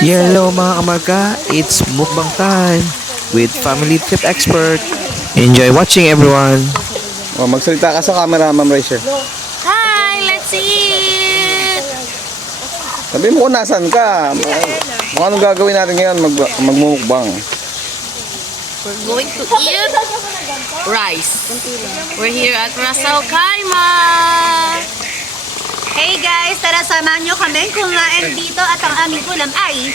Hello mga kamarka, it's mukbang time with Family Trip Expert. Enjoy watching everyone. Magsalita ka sa camera, Ma'am Rachel. Hi, let's eat! Sabi mo kung nasan ka. Kung anong gagawin natin ngayon, magmumukbang. We're going to eat rice. We're here at Rasal Kaima. Hey guys, tara samahan nyo kami kumain dito at ang aming ulam ay,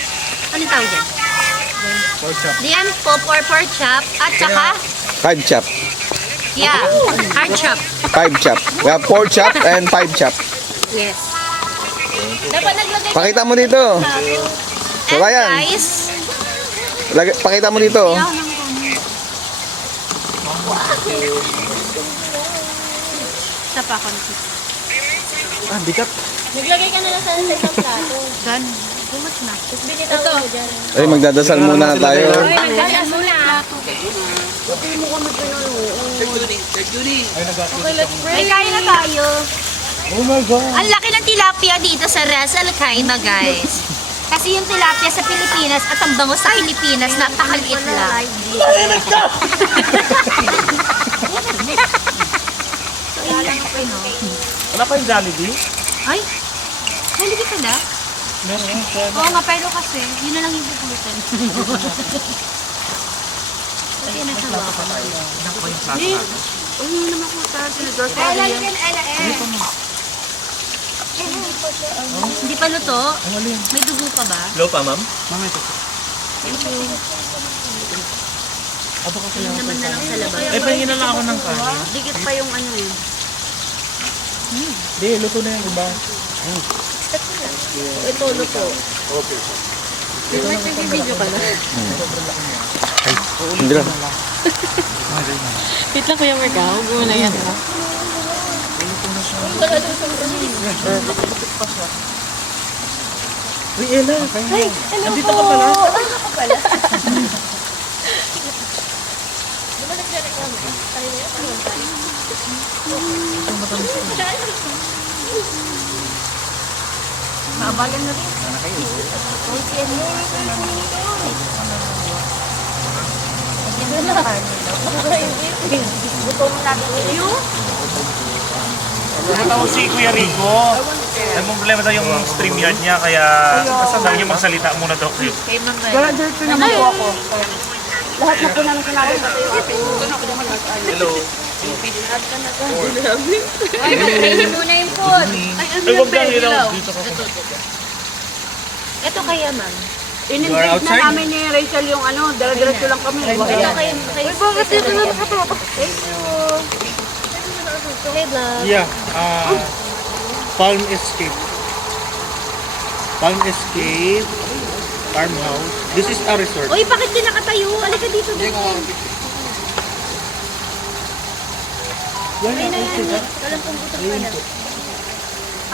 anong tawag yan? Pork chop. Diyan po, pork chop at saka, 5 chop. yeah, hard chop. 5 chop. We have 4 chop and 5 chop. Yes. Dapat naglagay Pakita mo dito. So, and Ryan, guys, pakita mo dito. isa pa konti. Ah, bigat. Naglagay ka na lang sa isang plato. Gan, gumat na. Tapos binitaw ko dyan. Ay, magdadasal muna tayo. Magdadasal muna. Ay, kain na tayo. Oh my God. Ang laki ng tilapia dito sa Ras Al Khaimah, guys. Kasi yung tilapia sa Pilipinas at ang bangus sa Pilipinas, napakaliit lang. Wala pa yung Jollibee? Ay, hindi ka na? Oo nga, pero kasi, yun na lang yung pupulutan. Kasi nasa loob. Uy, yun naman ko sa sinador ko. Hindi pa luto? May dugo pa ba? Low pa, ma'am? Thank you. Yun naman na lang sa labas. Eh, pahingin na lang ako ng kanin. Dikit pa yung ano eh. Hindi, luto na yung iba. Ito luto. May video ka na. Hindi lang. Wait lang, Kuya Marka. Huwag mo na yan. Uy, Ella. Ay, hello Nandito po. ka pala? Ano ka pala? Naabagan na rin. Gutom na rin. Pumunta ko si Kuya Rico. Ay, mong problema daw yung stream yard niya, kaya sabi niya magsalita muna daw kayo. Kay Mama. Lahat na po namin sinabi sa tayo. Hello. Ay, mag-training muna yung food. Ay, wag lang ilaw. Dito ka. Ito kaya, ma'am. You are outside? namin ni Rachel yung ano, dala-diretso lang kami. Ito kaya. Ay, bakit dito na nakatawa? Thank you. Hey, vlog. Yeah, Palm Escape. Palm Escape Farmhouse. This is a resort. Uy, bakit di nakatayo? Alika dito. Ay, na yan. Walang pumputok ka na.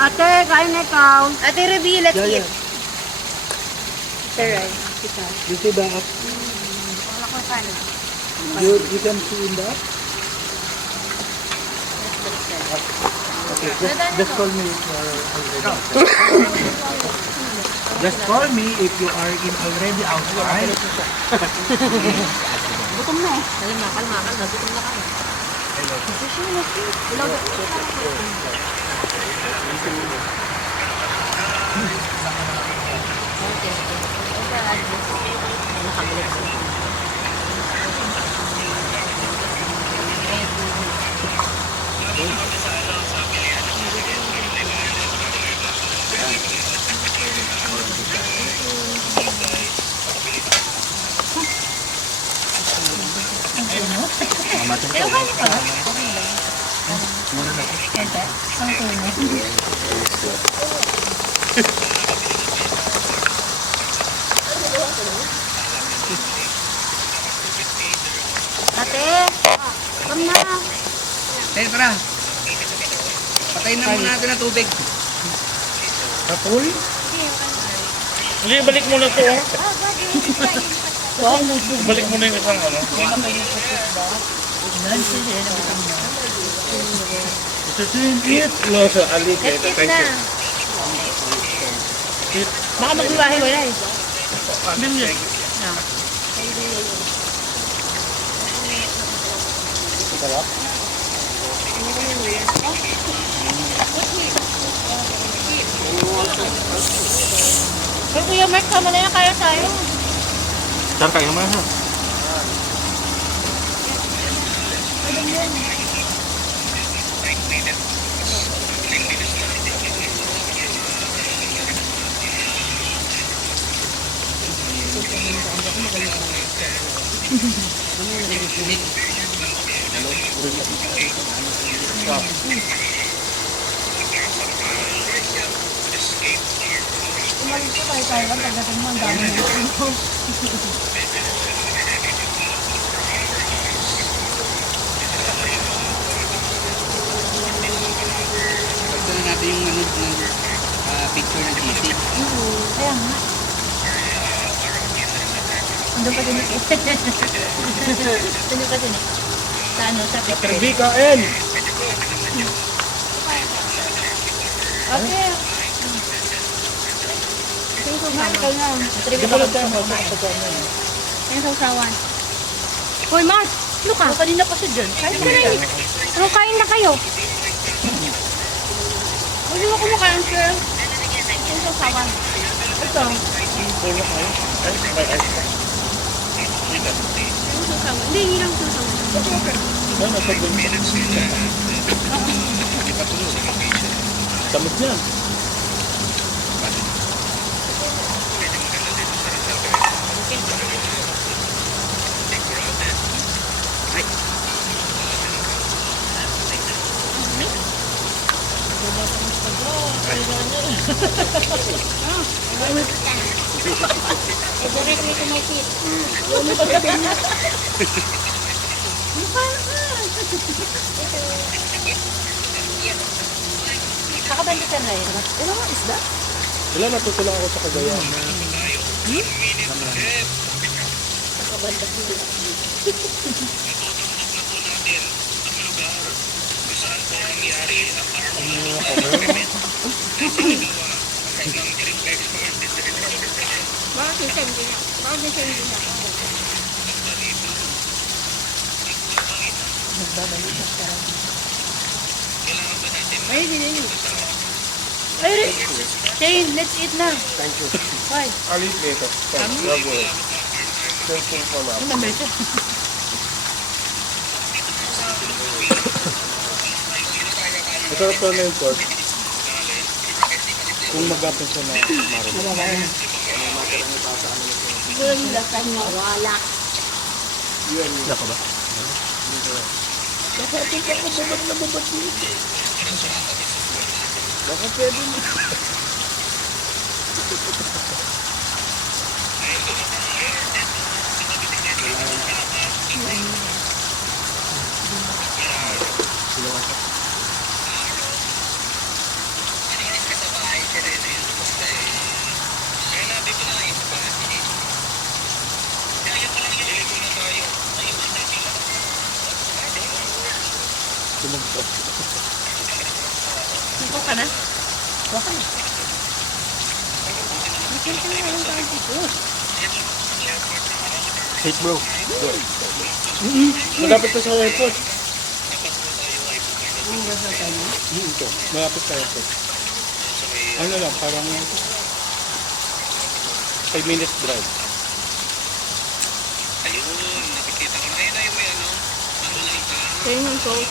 Ate, kain na ikaw. Ate Ruby, let's eat. Sir, right? You see the up? You can see in the up? Okay, just call me if you are already. Just call me if you are already outside. Gutom na eh. Kalma. Gutom na kami. Ate, come na. Tara. Patayin na muna natin ang tubig. Kapoy? Hindi, balik mo na to. Balik mo na yung isang ano. No, so alligator. Let's eat Thank na. you. Baka magbibahe mo na eh. Bimlet. Pero Kuya Mark, tama na yan, kaya tayo. Saan kayo naman ha? Pagka na natin yung ano, ng picture ng GC. Kaya nga. Andun pa din eh. Andun pa din eh. Sa ano, sa picture. BKN! Okay. Ito yung sausawan. Matribig ako sa sausawan. Ito yung sausawan. Hoy, Mars! Ano ka? Kanina pa siya dyan. Kain ka na eh. Ano, kain na kayo? Hindi mo kumakain, sir. Ito yung sausawan. Ito. Yung sausawan. Hindi, hindi lang sausawan. Tamot niyan. Directly to my teeth. Nakabanditan na yun. Ano nga isda? Wala, natutulang ako sa Cagayan. Bakit siya hindi niya? Bakit siya hindi niya? Ay, hindi niya. Ay, Shane, let's eat na. Thank you. Why? I'll eat later. Thanks. Love you. Thankful for love. Ano ba ito? Masarap pala na yung pork. Kung mag-apon siya na marunong. Siguro yung lasa niya. Wala. Wala ka ba? Baka pwede mo. Ikaw ka na? Hate bro. Malapit na sa airport. Ito, malapit sa airport. Ano lang, parang 5 minutes drive. Kaya yung salt.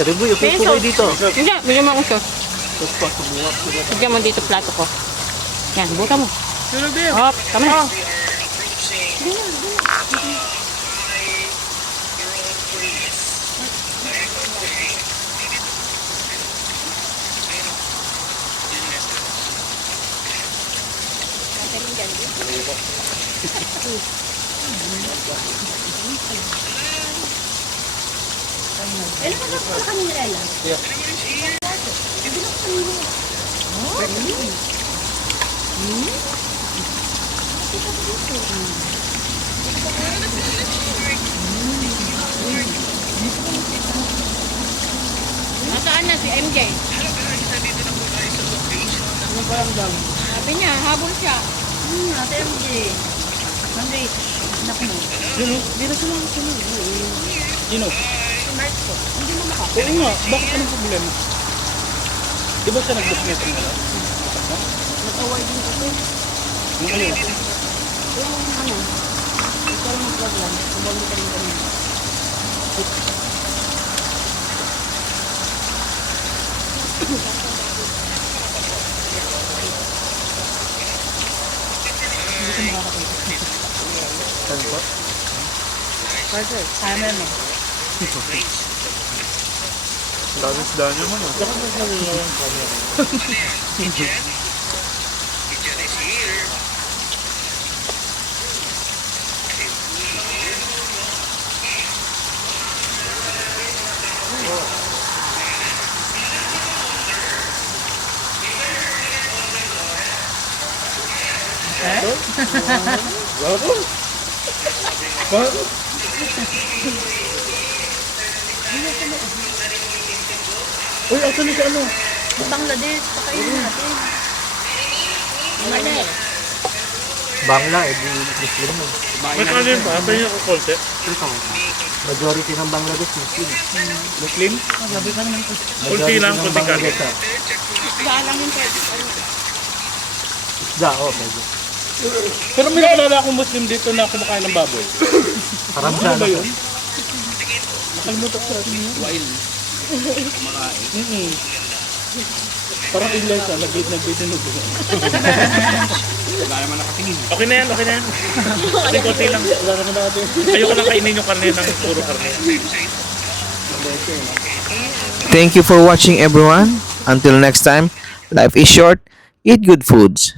Tari boy, okay po kayo dito. Hindi, bigyan mo ako sauce. Bigyan mo dito plato ko. Yan, buta mo. Hop, kami na. Ano ba pala kami nila? Nasaan na si MJ? Sabi niya, habol siya. Ate MJ. Monday. Anak mo. Sino? Si Marco. Hindi mo maka. Oo nga, bakit anong problema? Di ba siya nag-book nito nga? Nag-award din kasi. Nung ano? Yung ano. Ito lang ang program. Kumali ka rin kami. Parcel. Sama mo. Danis-danis naman. Uy, asan na si ano? Bangladesh. Pakainin natin. Mali. Bangla, di Muslim mo. May kanin pa, tayo ko konti. Majority ng Bangladesh, Muslim. Muslim? Sabi ka naman ko. Kunti lang, kunti kanin. Isda lang yung pwede. Isda, pwede. Pero may nakilala akong Muslim dito na kumakain ng baboy. Parang ano ba yun? Nakalimutan ko natin yun. Wild. Kumakain. Parang Inglesa, nag-bidinog. Okay na yan, okay na yan. Kunti lang. Ayoko na kainin yung karne ng puro karne. Thank you for watching everyone. Until next time, life is short, eat good foods.